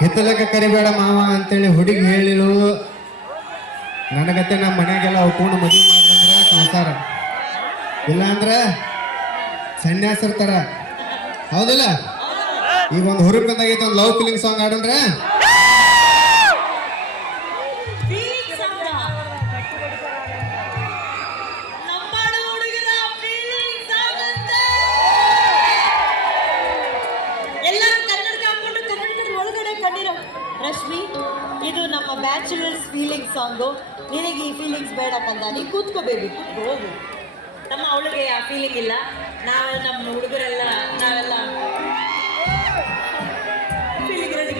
ಹಿತ್ತಲಕ್ಕೆ ಕರಿಬೇಡ ಮಾವ ಅಂತೇಳಿ ಹುಡುಗಿ ಹೇಳಿಳು. ನನಗತ್ತೆ ನಮ್ಮ ಮನೆಗೆಲ್ಲ ಒಪ್ಕೊಂಡು ಮದುವೆ ಮಾಡಿದ್ರೆ ಸಂಸಾರ, ಇಲ್ಲಾಂದ್ರೆ ಸನ್ಯಾಸರ ಥರ. ಹೌದಿಲ್ಲ? ಈಗ ಒಂದು ಹುರುಪಿಂದಾಗೈತೆ ಒಂದು ಲವ್ ಫೀಲಿಂಗ್ ಸಾಂಗ್ ಆಡಂದ್ರೆ ರಶ್ಮಿ, ಇದು ನಮ್ಮ ಬ್ಯಾಚುಲರ್ಸ್ ಫೀಲಿಂಗ್ ಸಾಂಗು. ನಿನಗೆ ಈ ಫೀಲಿಂಗ್ಸ್ ಬೇಡ ಕಂದ, ನೀ ಕೂತ್ಕೋಬೇಕು, ಕೂತ್ಕೋ ಹೋಗು. ನಮ್ಮ ಅವಳಿಗೆ ಆ ಫೀಲಿಂಗ್ ಇಲ್ಲ. ನಮ್ಮ ಹುಡುಗರೆಲ್ಲ ನಾವೆಲ್ಲ ಫೀಲಿಂಗ್ ರೆಡಿ.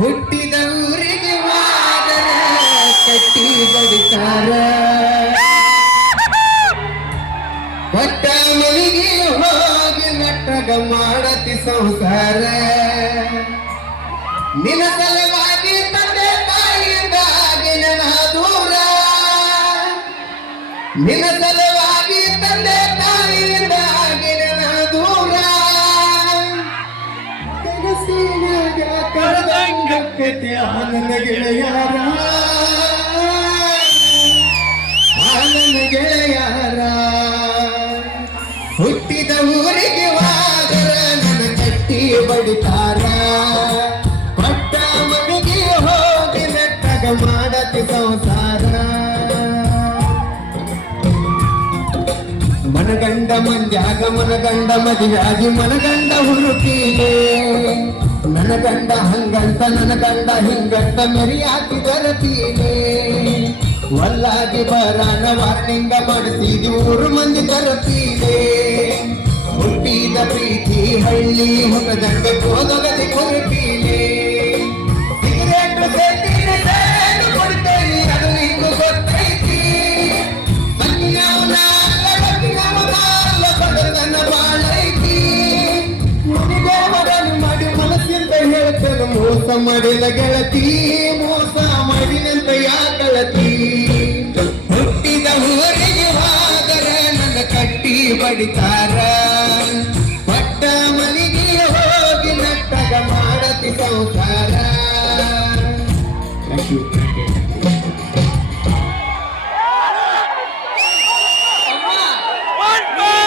ಹುಟ್ಟಿದ ಊರಿಗೆ ಕಟ್ಟಿ ಬಡಿತಾರ, ಒಟ್ಟ ಮನೆಗೆ ಹೋಗಿ ನಟ್ಟಗ ಮಾಡತಿ ಸಂಸಾರ. ನಿನ್ನ ಸಲುವಾಗಿ ತಂದೆ ತಾಯಿಯಿಂದಾಗಿ ನನ್ನ ದೂರ, ನಿನ್ನ ಸಲುವಾಗಿ ತಂದೆ ತಾಯಿಯಿಂದಾಗಿ ನನ್ನ ದೂರ. ಕನಸಿನಾಗ ಕಳೆದಂಗಕ್ಕತಿ ಆನಂದ ಗೆಳೆಯರ, ಆನಂದ ಗೆಳೆಯರ. ಹುಟ್ಟಿದ ಊರಿಗೆ ವಾದರ ನನ್ನ ಕಟ್ಟಿ ಬಡಿತಾರ, ಕೊಟ್ಟ ಮನೆಗೆ ಹೋಗಿ ನೆಟ್ಟಗ ಮಾಡತಿ ಸಂಸಾರ. ಮನಗಂಡ ಮಂದ್ಯಾಗ ಮನಗಂಡ ಮದುವೆಯಾಗಿ ಮನಗಂಡ ಹುಡುಕಿದೆ. ನನ್ನ ಗಂಡ ಹಂಗಂತ ನನ್ನ ಗಂಡ ಹಿಂಗಂತ ಮೆರಿಯಾಕಿ ಬರತೀನೆ. ವಲ್ಲಾಗಿ ಬರಾನ ವಾರ್ನಿಂಗ ಮಾಡಿಸಿದಿ, 3 ಮಂದಿ ತರುತ್ತೀನೆ. ಹುಟ್ಟಿದ ಪ್ರೀತಿ ಹಳ್ಳಿ ಹೊಗದಂಗ ಹೋದಗದಿ ಕೊಡುತ್ತೀನಿ. ಸಿಗರೇಟು ಸೇತೀನಿ, ಸೇಡು ಕೊಡ್ತೇನೆ, ಅದು ನಿಂಗೂ ಗೊತ್ತೈತಿ. ಬಡತನ ಬಾಳೈತಿ, ಮುನಿದೇವರನ್ನು ಮಾಡಿ ಮನಸ್ಸಿಂದ ಹೇಳ್ತೇನೆ. ಮೋಸ ಮಾಡಿದ ಗೆಳತಿ, ಮೋಸ ಮಾಡಿನಂತ ಯಾಕಳತಿ. ಹುಟ್ಟಿದ ಊರಿಗೆ ಹೋದರ ನನ್ನ ಕಟ್ಟಿ ಬಡಿತಾರ, ಪಟ್ಟ ಮನೆಗೆ ಹೋಗಿ ನಟ್ಟಗ ಮಾಡತಿ ಸಂಸಾರ.